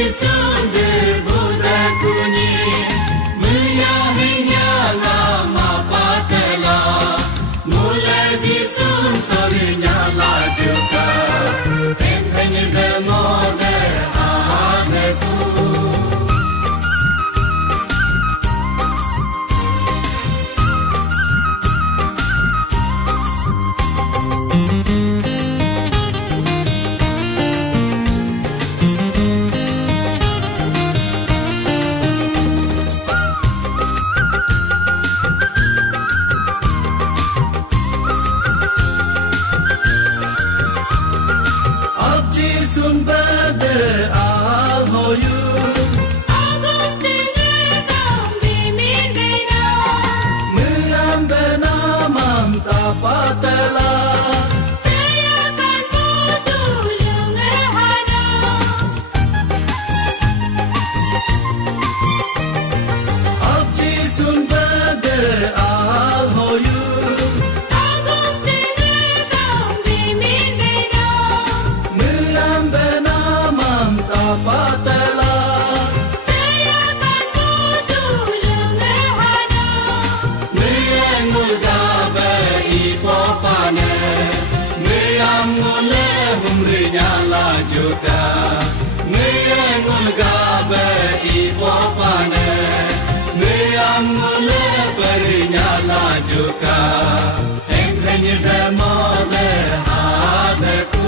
jisun berbudak kunyi Meyahnya lama patela Mulai jisun sorinya lajuka Empenyi demode adeku Sun bade al hoyu Agung tinggi kau mimin bina Meam benamam tapatela Saya kan butuh lengehana Abji sun bade al hoyu Agung tinggi kau mimin bina Meam benamam tapatela Saya kan butuh lengehana Meengul gabe ipopane Meam ngule humrinya lajuka Meengul gabe ipopane Meam ngule berinya lajuka Empenyi demole hadeku